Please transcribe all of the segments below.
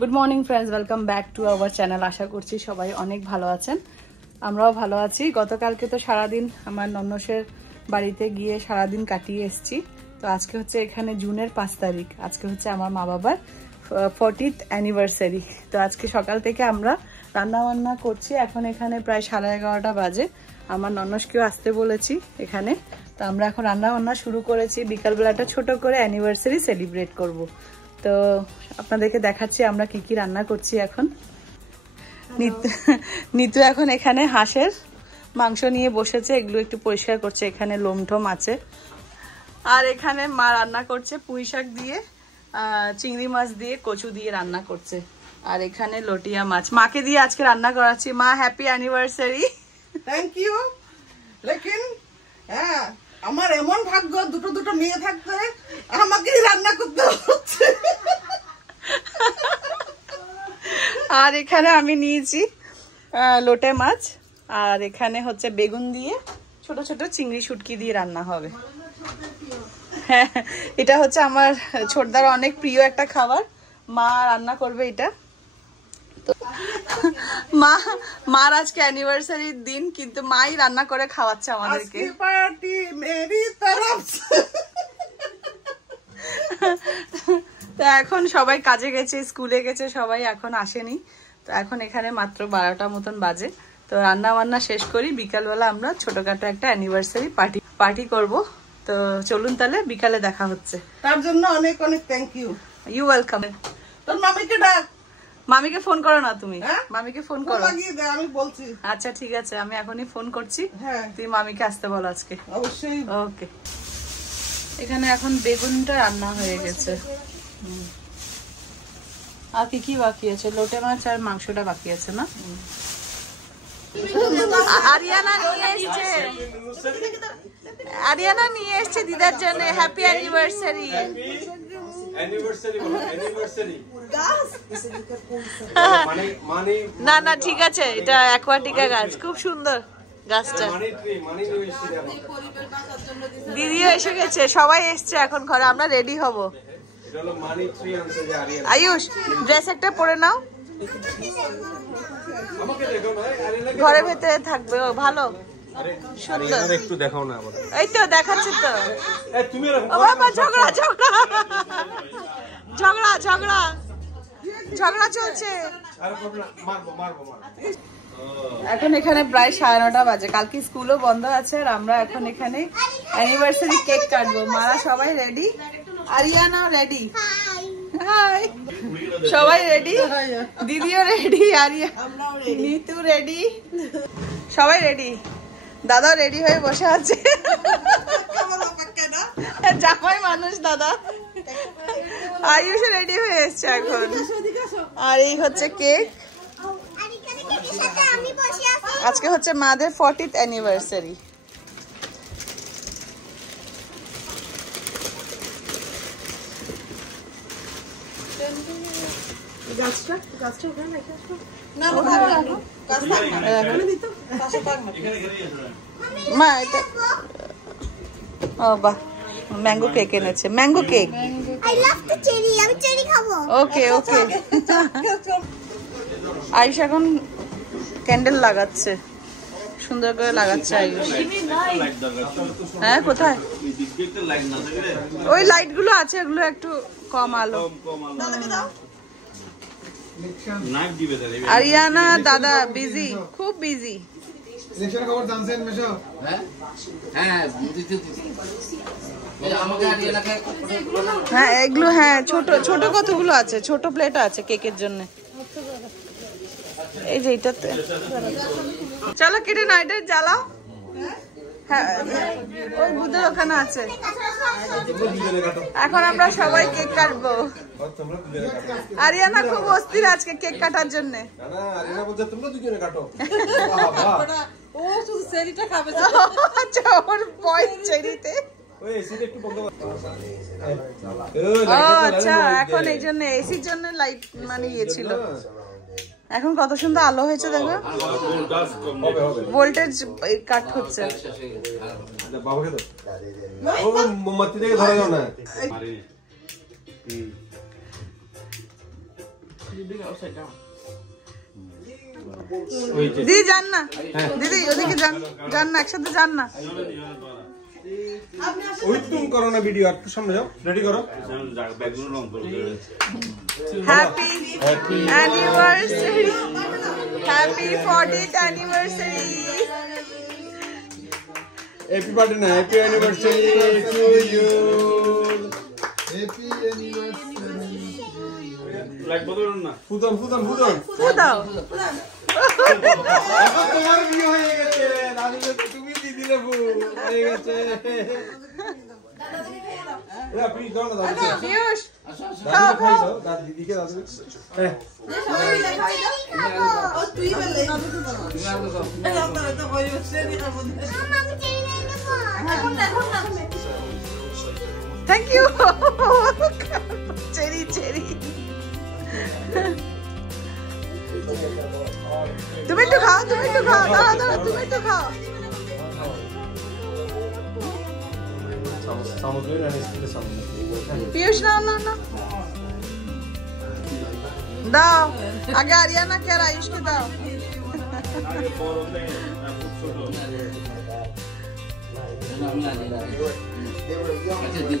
Good morning friends, welcome back to our channel. আশা করছি সবাই অনেক ভালো আছেন, আমরাও ভালো আছি। গতকালকে তো সারাদিন আমার নন্নসের বাড়িতে গিয়ে সারাদিন কাটিয়ে এসেছি। তো আজকে হচ্ছে এখানে জুনের 5 তারিখ, আজকে হচ্ছে আমার মা বাবার 40th অ্যানিভার্সারি। তো আজকে সকাল থেকে আমরা রান্না বান্না করছি। এখন এখানে প্রায় 11:30 বাজে। আমার নন্নসকেও আসতে বলেছি এখানে। তো আমরা এখন রান্না বান্না শুরু করেছি। বিকালবেলাটা ছোট করে অ্যানিভার্সারি সেলিব্রেট করব। তো আপনাদেরকে দেখাচ্ছি আমরা কি কি রান্না করছি এখন। নিতু এখন এখানে হাঁসের মাংস নিয়ে বসেছে, এগুলো একটু পরিষ্কার করছে। এখানে লোমঠম আছে। আর এখানে মা রান্না করছে পুঁই শাক দিয়ে, চিংড়ি মাছ দিয়ে, কচু দিয়ে রান্না করছে। আর এখানে লটিয়া মাছ মাকে দিয়ে আজকে রান্না করাচ্ছি। মা, হ্যাপি অ্যানিভার্সারি। Thank you. লেকিন হ্যাঁ, আমার এমন ভাগ্য দুটো দুটো মেয়ে থাকতে আমাকেই রান্না করতে হচ্ছে। আর এখানে আমি নিয়েছি লোটে মাছ, আর এখানে হচ্ছে বেগুন দিয়ে ছোট ছোট চিংড়ি শুটকি দিয়ে রান্না হবে। হ্যাঁ, এটা হচ্ছে আমার ছোটদার অনেক প্রিয় একটা খাবার। মা রান্না করবে এটা। তো মার আজকে অ্যানিভার্সারির দিন, কিন্তু মাই রান্না করে খাওয়াচ্ছে আমাদেরকে। পার্টি মেরি তরফ। তো এখন সবাই কাজে গেছে, স্কুলে গেছে সবাই, এখন আসেনি। তো এখন এখানে মাত্র 12টা মতন বাজে। তো রান্না বান্না শেষ করি, বিকালবেলা আমরা ছোটখাটো একটা অ্যানিভার্সারি পার্টি করব। তো চলুন তাহলে, বিকালে দেখা হচ্ছে। তার জন্য অনেক অনেক থ্যাংক ইউ। You welcome. তোর মামিকে ডাক। মামিকে ফোন করো না তুমি? হ্যাঁ, মামিকে ফোন করো। আমি বলছি। আচ্ছা ঠিক আছে, আমি এখনই ফোন করছি। হ্যাঁ, তুই মামিকে আসতে বলো আজকে। অবশ্যই। ওকে। এখানে এখন বেগুনটা রান্না হয়ে গেছে। আর কি কি বাকি আছে? লোটে মাছ আর মাংসটা বাকি আছে না? আরিয়ানা নিয়ে এসছে দিদার জন্য হ্যাপি অ্যানিভার্সারি। না না ঠিক আছে, এটা অ্যাকোয়াটিকা গাছ, খুব সুন্দর গাছটা। দিদিও এসে গেছে, সবাই এসছে এখন ঘরে। আমরা রেডি হব। আয়ুষ, ড্রেস একটা পরে নাও, ঘরের ভেতরে থাকবে ভালো সুন্দর। একটু দেখাও না। এই তো দেখাচ্ছি তো। বাবা, ঝগড়া ঝগড়া ঝগড়া ঝগড়া ঝগড়া চলছে। এখন এখানে প্রায় 9:30 বাজে। কালকে স্কুলও বন্ধ আছে। আর আমরা এখন এখানে অ্যানিভার্সারি কেক কাটবো। মারা সবাই রেডি, আরিয়ানা রেডি, হাই, সবাই রেডি, দিদিও রেডি, আরিয়া, নিতু রেডি, সবাই রেডি। দাদা রেডি হয়ে বসে আছে, জামাই মানুষ দাদা। আয়ুষ রেডি হয়ে এসছে এখন। আর এই হচ্ছে কেক। আজকে হচ্ছে মাদের 40th অ্যানিভার্সারি। মা এটা ও বাহ, ম্যাঙ্গো কেক এনেছে, ম্যাঙ্গো কেক। ওকে ওকে। আয়ুষ এখন ক্যান্ডেল লাগাচ্ছে, সুন্দর করে লাগাচ্ছে আয়ুষ। হ্যাঁ, কোথায় ওই লাইট গুলো আছে, ওগুলো একটু কম আলো। আরিয়ানা দাদা বিজি, খুব বিজি। হ্যাঁ এগুলো, হ্যাঁ ছোট ছোট কতগুলো আছে, ছোট প্লেট আছে কেকের জন্য। এই যে এইটাতে, চলো কেটে না, এটা জ্বালাও। হ্যাঁ, ওই বুধের ওখানে আছে। এখন আমরা সবাই কেক কাটবো। আরিয়ানা খুব অস্থির আজকে কেক কাটার জন্য। আচ্ছা, এখন এই জন্য এসির জন্য লাইট মানে ইয়ে ছিল। এখন কত সুন্দর আলো হয়েছে দেখো, ভোল্টেজ কাট হচ্ছে। দিদি যান না, দিদি ওদিকে যান না, একসাথে যান না। ওই তুমি করো না ভিডিও, একটু সামনে যাও, রেডি করো। Happy anniversary, happy 40th anniversary. Happy birthday না, happy anniversary to you. Happy anniversary. Like বদলুন না, ফুদান ফুদান ফুদান ফুদাও। তোমার বিয়ে হয়ে গেছে, দাদু তুমি দিদিলে বউ হয়ে গেছে। এরা প্লিজ দাও না দাদু। পিয়ুষ দাদু খাই দাও, দাদু দিদিকে দাদু। হ্যাঁ ও তুই বলে আমরা তো বই বসে নি না বন্ধু। এখন না থ্যাংক ইউ। চেরি চেরি, তুমি একটু খাও, তুমি একটু খাও, দাঁড়া দাঁড়া, তুমি একটু খাও। পিয়ুষ নাও না না দাও, আগে আরিয়ানা কে আর আয়ুষকে দাও।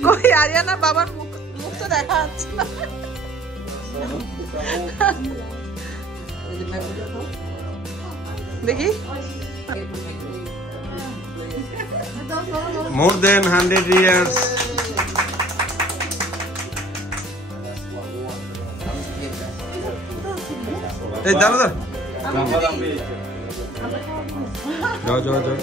কই আরিয়ানা বাবার মুখ তো দেখা যাচ্ছে না। দেখি More than 100 years. এই দাঁড়া দাঁড়া, যাও যাও যাও।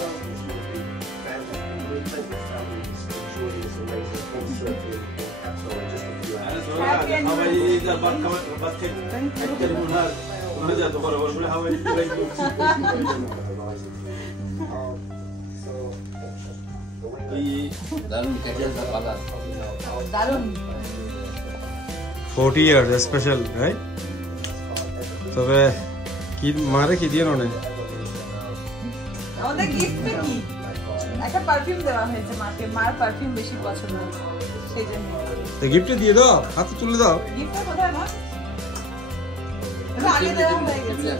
দারুন 40 years স্পেশাল, রাইট? তবে কি মারে কি দিয়ে ননে আমাদের গিফট কি একটা পারফিউম দেওয়া হয়েছে মাকে, মার পারফিউম বেশি পছন্দ সেই জন্য। তো গিফট দিয়ে দাও, হাতে তুলে দাও। গিফটটা কোথায় মা? এটা আগে দেওয়া হয়ে গেছে।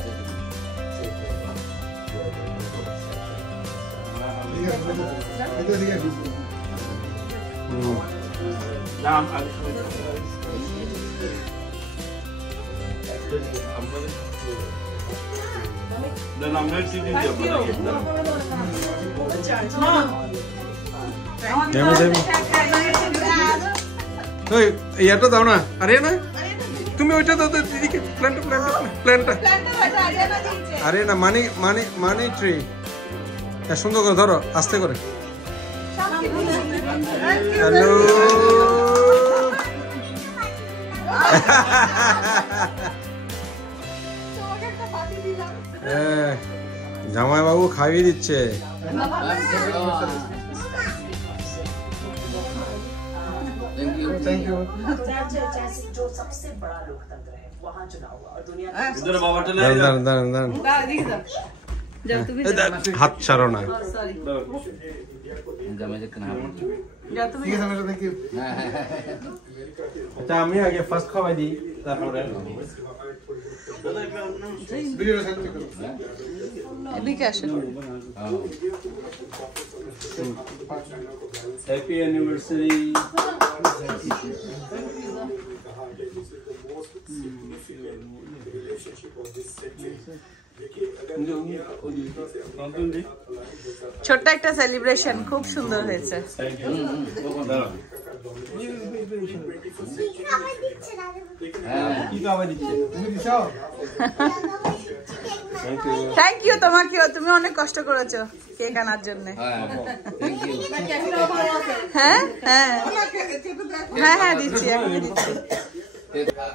ইয়াটা দাও না, আরে না তুমি ওইটা দাও দিদিকে, প্ল্যানটা। আরে না মানি ট্রি, সুন্দর করে ধরো, আস্তে করে। হ্যালো জামাই বাবু খাইয়ে দিচ্ছে। Thank you. जो सबसे बड़ा लोकतंत्र है वहाँ चुनाव हुआ और दुनिया হাত ছাড়ো না। আচ্ছা আমি আগে ফার্স্ট খাওয়াই দিই, তারপরে এদিকে আসেন। Happy anniversary. ছোট্ট একটা সেলিব্রেশন, খুব সুন্দর হয়েছে। থ্যাংক ইউ তোমাকেও, তুমি অনেক কষ্ট করেছো কেক আনার জন্য। হ্যাঁ হ্যাঁ হ্যাঁ হ্যাঁ দিচ্ছি, এখনই দিচ্ছি।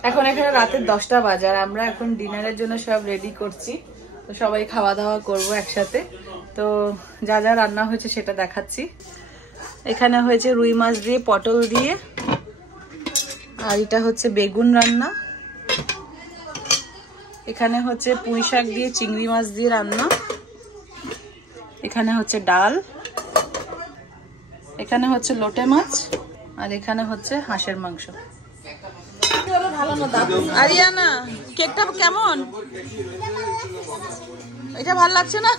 এখন এখানে রাতের 10টা বাজে আর আমরা এখন ডিনারের জন্য সব রেডি করছি। তো সবাই খাওয়া দাওয়া করবো একসাথে। তো যা যা রান্না হয়েছে সেটা দেখাচ্ছি। এখানে হয়েছে রুই মাছ দিয়ে পটল দিয়ে, আর এটা হচ্ছে বেগুন রান্না। এখানে হচ্ছে পুঁই শাক দিয়ে চিংড়ি মাছ দিয়ে রান্না। এখানে হচ্ছে ডাল, এখানে হচ্ছে লোটে মাছ, আর এখানে হচ্ছে হাঁসের মাংস। ভালো না দাদু। আরিয়ানা কেকটা কেমন? এটা ভালো লাগছে না?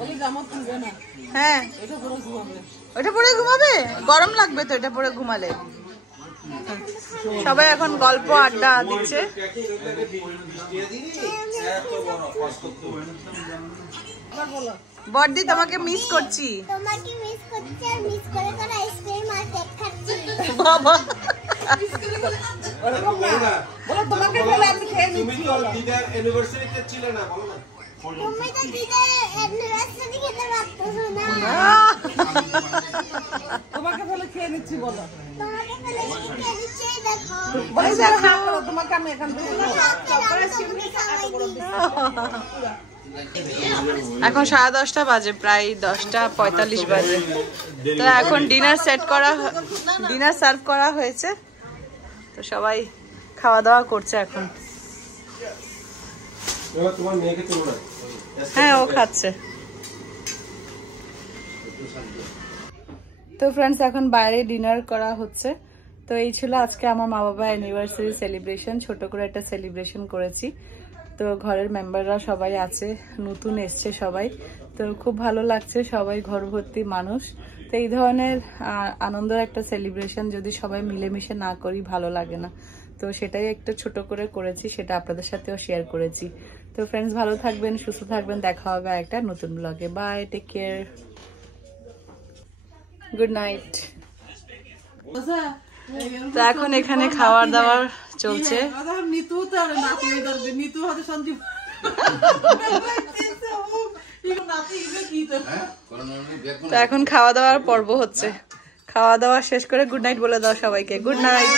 বলি জামা খুলবে না। হ্যাঁ এটা পুরো ঘুমাবে। ওটা পরে ঘুমাবে? গরম লাগবে তো এটা পরে ঘুমালে। সবাই এখন গল্প আড্ডা দিচ্ছে। বড়দি তোমাকে মিস করছি। তোমাকে মিস করছি আর মিস করে করে আইসক্রিম আর কেক খাচ্ছি। বাবা বলো তোমাকে বলে আমি খেয়ে নিচ্ছি। বলো দিদার অ্যানিভার্সারিতে ছিল না, বলো না। তুমি তো দিদার অ্যানিভার্সারি খেতে পারতেছো না। তোমাকে বলে খেয়ে নিচ্ছি। বলো তোমাকে বলে খেয়ে নিচ্ছি, এই দেখো। বলে যে হ্যাঁ করো, তোমাকে আমি এখান থেকে এখন 10:30 বাজে, প্রায় 10:45 বাজে। তো এখন ডিনার সার্ভ করা হয়েছে, তো সবাই খাওয়া দাওয়া করছে এখন। তোমার মেয়েকে তুলো না। হ্যাঁ ও খাচ্ছে। তো ফ্রেন্ডস এখন বাইরে ডিনার করা হচ্ছে। তো এই ছিল আজকে আমার মা বাবা অ্যানিভার্সারি সেলিব্রেশন, ছোট করে একটা সেলিব্রেশন করেছি। তো ঘরের মেম্বাররা সবাই আছে, নতুন এসছে সবাই, তো খুব ভালো লাগছে, সবাই ঘর ভর্তি মানুষ। তো এই ধরনের আনন্দের একটা সেলিব্রেশন যদি সবাই মিলেমিশে না করি ভালো লাগে না, তো সেটাই একটু ছোট করে করেছি, সেটা আপনাদের সাথেও শেয়ার করেছি। তো ফ্রেন্ডস ভালো থাকবেন, সুস্থ থাকবেন, দেখা হবে একটা নতুন ব্লগে। Bye, take care, good night. তো এখন এখানে খাওয়ার দাওয়ার চলছে। নিতু তো আর নাতি ধরবে, নিতু হতে সঞ্জীব তো এখন খাওয়া দাওয়ার পর্ব হচ্ছে। খাওয়া দাওয়া শেষ করে গুড নাইট বলে দাও সবাইকে। Good night.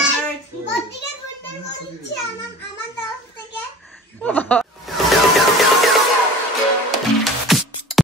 বড়দিকে গুড নাইট বলছি আমার তরফ থেকে।